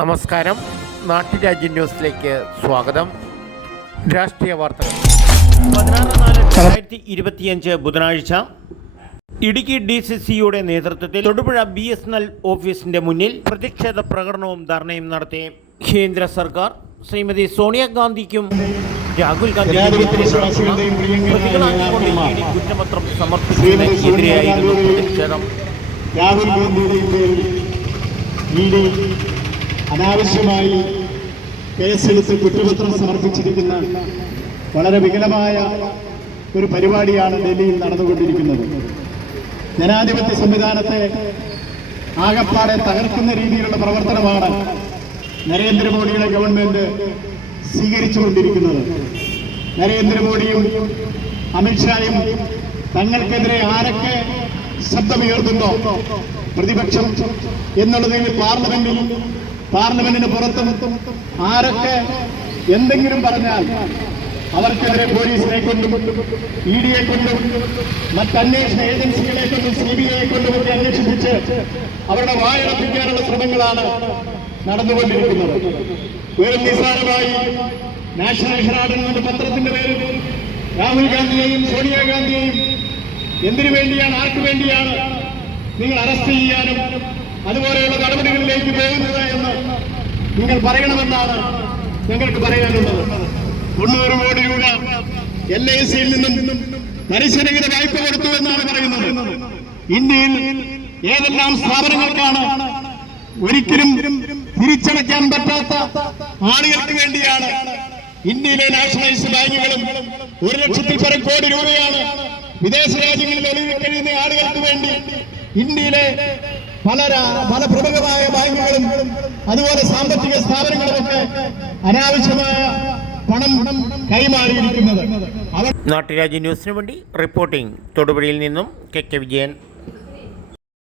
നമസ്കാരം. നാട്ടുരാജ്യ ന്യൂസിലേക്ക് സ്വാഗതം. രാഷ്ട്രീയ വാർത്തകൾ. 16/4/2025 ബുധനാഴ്ച ഇടുക്കി DCCയുടെ നേതൃത്വത്തിൽ തൊടുപുഴ BSNL ഓഫീസിന്റെ മുന്നിൽ പ്രതിഷേധ പ്രകടനവും ധർണയും നടത്തി. കേന്ദ്ര സർക്കാർ ശ്രീമതി സോണിയാഗാന്ധിക്കും രാഹുൽ ഗാന്ധിക്കും കുറ്റപത്രം സമർപ്പിച്ചതിനെതിരെയായിരുന്നു പ്രതിഷേധം. രാഹുൽ ഗാന്ധിയുടെ അനാവശ്യമായി കേസെടുത്ത് കുറ്റപത്രം സമർപ്പിച്ചിരിക്കുന്ന വളരെ വികലമായ ഒരു പരിപാടിയാണ് ഡൽഹിയിൽ നടന്നുകൊണ്ടിരിക്കുന്നത്. ജനാധിപത്യ സംവിധാനത്തെ ആകപ്പാടെ തകർക്കുന്ന രീതിയിലുള്ള പ്രവർത്തനമാണ് നരേന്ദ്രമോദിയുടെ ഗവൺമെന്റ് സ്വീകരിച്ചുകൊണ്ടിരിക്കുന്നത്. നരേന്ദ്രമോദിയും അമിത്ഷായും തങ്ങൾക്കെതിരെ ആരൊക്കെ ശബ്ദമുയർത്തുന്നോ, പ്രതിപക്ഷം എന്നുള്ളതിൽ പാർലമെന്റിന് പുറത്തും ആരൊക്കെ എന്തെങ്കിലും പറഞ്ഞാൽ അവർക്കെതിരെ പോലീസിനെ കൊണ്ടും ED കൊണ്ടും മറ്റന്വേഷണ ഏജൻസികളെ കൊണ്ടും CBI കൊണ്ടുമൊക്കെ അന്വേഷിപ്പിച്ച് അവരുടെ വായടപ്പിക്കാനുള്ള ശ്രമങ്ങളാണ് നടന്നുകൊണ്ടിരിക്കുന്നത്. വെറും നിസ്സാരമായി നാഷണൽ ഹെറാൾഡ് എന്ന പത്രത്തിന്റെ പേരിൽ രാഹുൽ ഗാന്ധിയെയും സോണിയാഗാന്ധിയെയും എന്തിനു വേണ്ടിയാണ്, ആർക്കു വേണ്ടിയാണ് നിങ്ങൾ അറസ്റ്റ് ചെയ്യാനും അതുപോലെയുള്ള നടപടികളിലേക്ക് പോകുന്നത് എന്ന് നിങ്ങൾ പറയണമെന്നാണ് ഞങ്ങൾക്ക് പറയാനുള്ളത്. 90 കോടി രൂപ LICയിൽ നിന്നും പലിശരഹിത വായ്പ കൊടുത്തു എന്നാണ് പറയുന്നത്. ഇന്ത്യയിൽ ഏതെല്ലാം സ്ഥാപനങ്ങൾക്കാണ് ഒരിക്കലും തിരിച്ചടയ്ക്കാൻ പറ്റാത്ത ആളുകൾക്ക് വേണ്ടിയാണ് ഇന്ത്യയിലെ നാഷണലൈസ്ഡ് ബാങ്കുകളും 1 ലക്ഷത്തിൽ പരം കോടി രൂപയാണ് വിദേശ രാജ്യങ്ങളിൽ ഒളിവിൽ കഴിയുന്ന ആളുകൾക്ക് വേണ്ടി ഇന്ത്യയിലെ പല പ്രമുഖമായ ബാങ്കുകളും അതുപോലെ സാമ്പത്തിക സ്ഥാപനങ്ങളുമൊക്കെ അനാവശ്യമായ പണം കൈമാറിയിരിക്കുന്നത്. നാട്ടുരാജ്യ ന്യൂസിനു വേണ്ടി റിപ്പോർട്ടിംഗ് തൊടുപുഴയിൽ നിന്നും KK വിജയൻ.